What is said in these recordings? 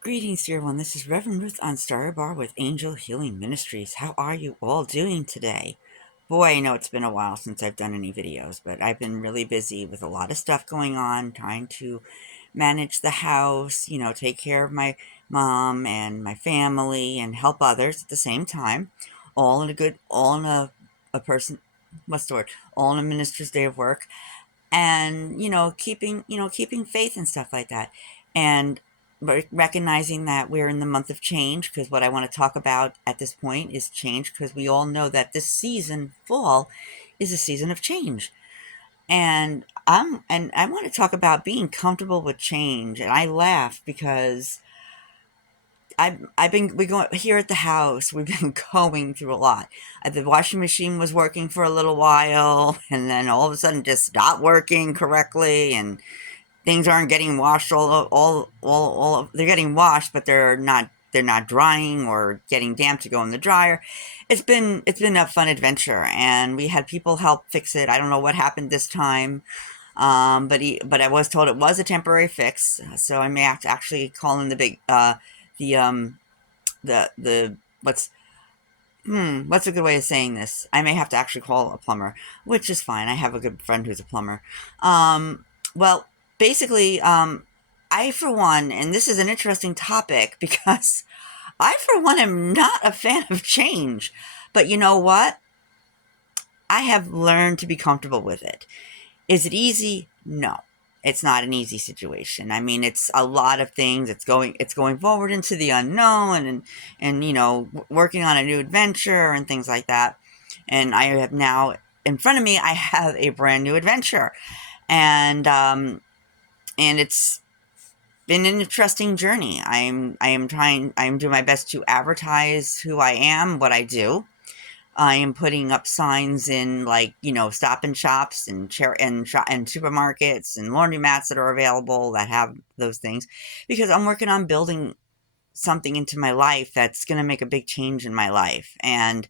Greetings, dear one. This is Reverend Ruth on Star Bar with Angel Healing Ministries. How are you all doing today? Boy, I know it's been a while since I've done any videos, but I've been really busy with a lot of stuff going on, trying to manage the house, take care of my mom and my family and help others at the same time. All in a person, what's the word? All in a minister's day of work and keeping faith and stuff like that, and recognizing that we're in the month of change, because what I want to talk about at this point is change, because we all know that this season, fall, is a season of change. And I want to talk about being comfortable with change. And I laugh because I've been we go here at the house. We've been going through a lot. The washing machine was working for a little while, and then all of a sudden just stopped working correctly, and things aren't getting washed. They're getting washed, but they're not drying or getting damp to go in the dryer. It's been a fun adventure, and we had people help fix it. I don't know what happened this time. But I was told it was a temporary fix, so I may have to actually call in the big the the what's a good way of saying this? I may have to actually call a plumber, which is fine. I have a good friend who's a plumber. Well, basically, I for one, and this is an interesting topic because I for one am not a fan of change, but you know what? I have learned to be comfortable with it. Is it easy? No. It's not an easy situation. I mean, it's a lot of things. It's going forward into the unknown, and working on a new adventure and things like that. And I have now in front of me, I have a brand new adventure, and it's been an interesting journey. I am doing my best to advertise who I am, what I do. I am putting up signs in, like, Stop and Shops and supermarkets and laundromats that are available that have those things, because I'm working on building something into my life that's going to make a big change in my life. And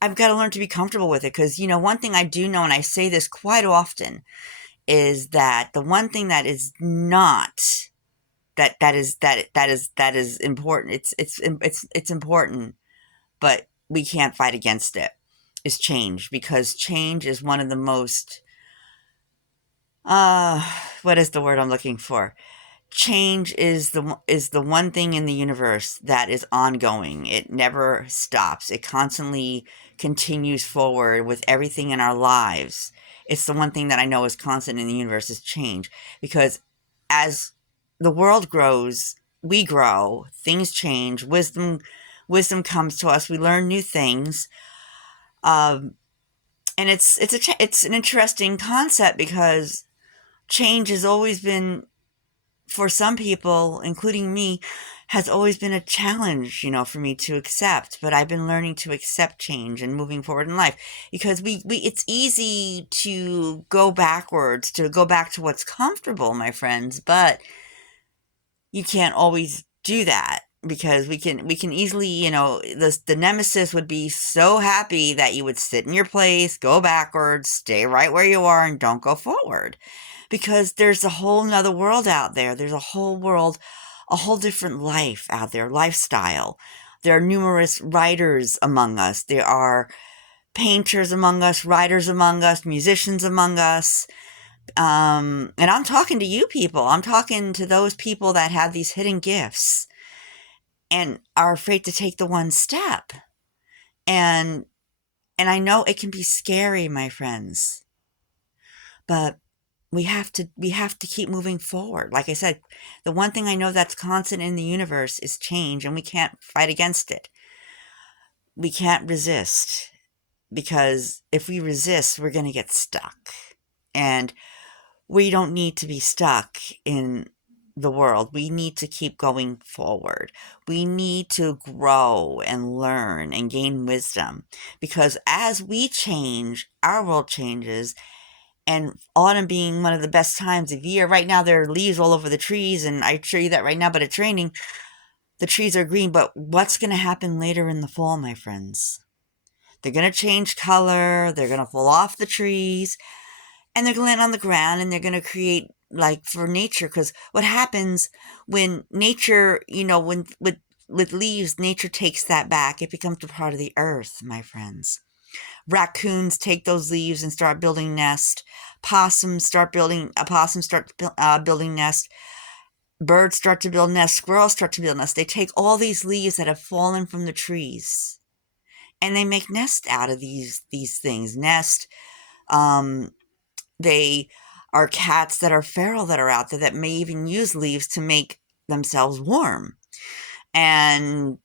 I've got to learn to be comfortable with it, because, one thing I do know, and I say this quite often, is that the one thing that is not that is important. It's important, but we can't fight against it, is change, because change is one of the most uh what is the word I'm looking for? Change is the one thing in the universe that is ongoing. It never stops. It constantly continues forward with everything in our lives. It's the one thing that I know is constant in the universe, is change, because as the world grows, we grow, things change, wisdom comes to us, we learn new things. um and it's an interesting concept, because change has always been, for some people, including me, has always been a challenge, for me to accept. But I've been learning to accept change and moving forward in life, because we it's easy to go backwards, to go back to what's comfortable, my friends. But you can't always do that, because we can easily, the nemesis would be so happy that you would sit in your place, go backwards, stay right where you are, and don't go forward, because there's a whole nother world out there. There's a whole world, a whole different life out there, lifestyle. There are numerous writers among us. There are painters among us, writers among us, musicians among us. And I'm talking to you people. I'm talking to those people that have these hidden gifts and are afraid to take the one step. And I know it can be scary, my friends, but we have to keep moving forward. Like I said, the one thing I know that's constant in the universe is change, and we can't fight against it. We can't resist, because if we resist, we're going to get stuck. And we don't need to be stuck in the world. We need to keep going forward. We need to grow and learn and gain wisdom, because as we change, our world changes. And autumn being one of the best times of year, right now there are leaves all over the trees, and I assure you that right now, but it's raining. The trees are green, but what's going to happen later in the fall, my friends? They're going to change color, they're going to fall off the trees, and they're going to land on the ground, and they're going to create like for nature, because what happens when nature, when with leaves, nature takes that back. It becomes a part of the earth, my friends. Raccoons take those leaves and start building nest. Possums start building nest. Birds start to build nests. Squirrels start to build nests. They take all these leaves that have fallen from the trees and they make nest out of these things. Nest. They are cats that are feral that are out there that may even use leaves to make themselves warm. And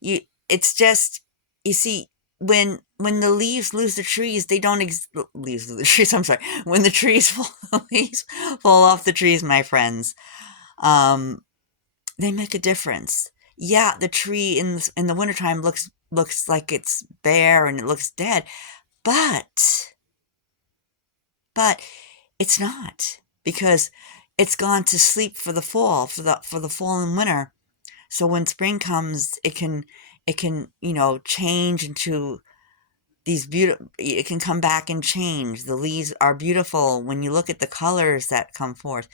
you it's just, you see, when the leaves lose the trees, they don't leaves lose the trees, I'm sorry, when the trees fall, the leaves fall off the trees, my friends, um they make a difference. Yeah, the tree in the wintertime looks like it's bare and it looks dead, but but it's not, because it's gone to sleep for the fall, for the fall and winter. So when spring comes, it can change into these beautiful. It can come back and change. The leaves are beautiful when you look at the colors that come forth,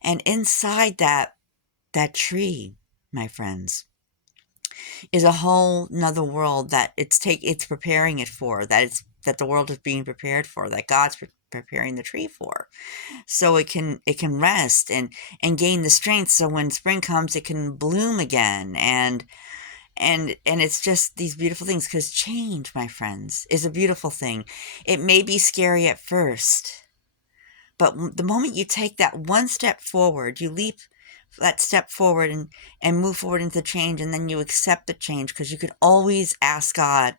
and inside that tree, my friends, is a whole nother world that it's preparing it for. That the world is being prepared for. That God's preparing the tree for, so it can rest and gain the strength, so when spring comes it can bloom again. And it's just these beautiful things, because change, my friends, is a beautiful thing. It may be scary at first, but the moment you take that one step forward, you leap that step forward and move forward into change, and then you accept the change, because you can always ask God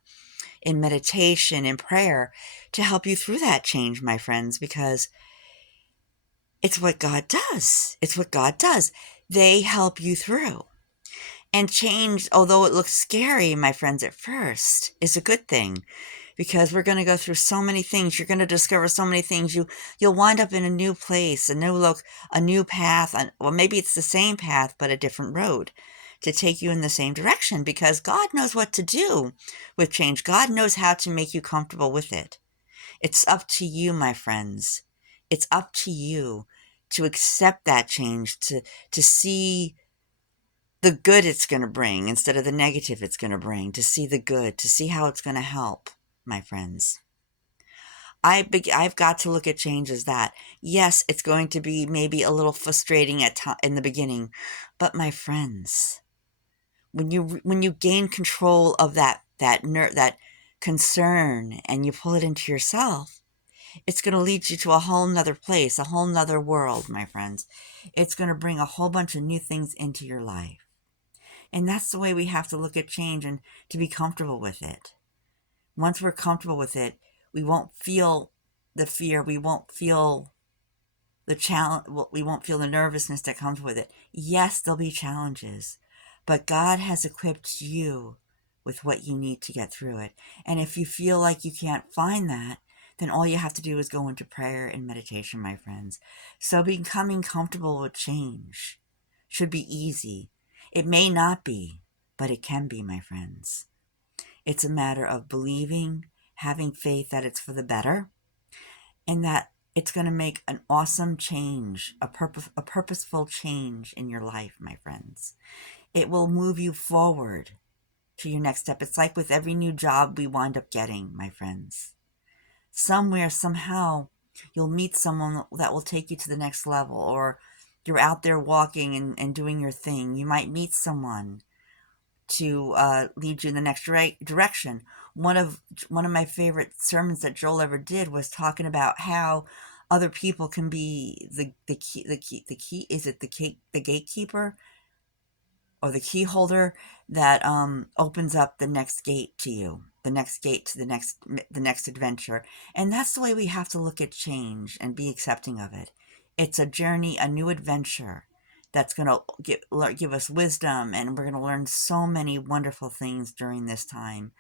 in meditation, in prayer, to help you through that change, my friends, because it's what God does. It's what God does. They help you through. And change, although it looks scary, my friends, at first, is a good thing, because we're going to go through so many things. You're going to discover so many things. You'll wind up in a new place, a new path, or maybe it's the same path but a different road to take you in the same direction, because God knows what to do with change. God knows how to make you comfortable with it. It's up to you, my friends. It's up to you to accept that change, to see the good it's going to bring instead of the negative it's going to bring, to see the good, to see how it's going to help, my friends. I've got to look at change as that. Yes, it's going to be maybe a little frustrating in the beginning, but my friends, when you gain control of that concern, and you pull it into yourself, it's going to lead you to a whole nother place, a whole nother world, my friends. It's going to bring a whole bunch of new things into your life. And that's the way we have to look at change, and to be comfortable with it. Once we're comfortable with it, we won't feel the fear. We won't feel the challenge. We won't feel the nervousness that comes with it. Yes, there'll be challenges, but God has equipped you with what you need to get through it. And if you feel like you can't find that, then all you have to do is go into prayer and meditation, my friends. So becoming comfortable with change should be easy. It may not be, but it can be, my friends. It's a matter of believing, having faith that it's for the better, and that it's going to make an awesome change, a purposeful change in your life, my friends. It will move you forward to your next step. It's like with every new job we wind up getting, my friends. Somewhere, somehow, you'll meet someone that will take you to the next level, or you're out there walking and doing your thing. You might meet someone to lead you in the next direction. One of my favorite sermons that Joel ever did was talking about how other people can be the key. Is it the gatekeeper or the key holder that opens up the next gate to you, the next gate to the next adventure. And that's the way we have to look at change and be accepting of it. It's a journey, a new adventure that's going to give us wisdom, and we're going to learn so many wonderful things during this time,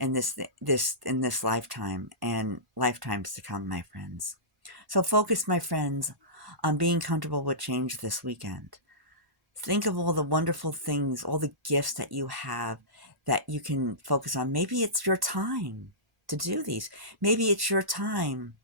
in this lifetime and lifetimes to come, my friends. So focus, my friends, on being comfortable with change this weekend. Think of all the wonderful things, all the gifts that you have that you can focus on. Maybe it's your time to do these. Maybe it's your time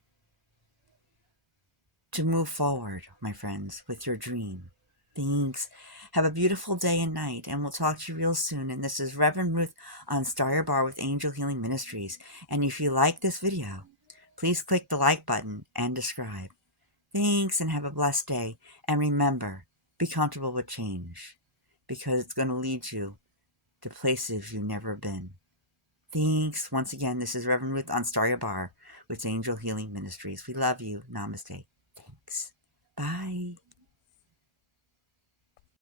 to move forward, my friends, with your dream. Thanks. Have a beautiful day and night, and we'll talk to you real soon. And this is Reverend Ruth on Star Your Bar with Angel Healing Ministries. And if you like this video, please click the like button and subscribe. Thanks, and have a blessed day. And remember, be comfortable with change, because it's going to lead you to places you've never been. Thanks. Once again, this is Reverend Ruth on Star Your Bar with Angel Healing Ministries. We love you. Namaste. Thanks. Bye.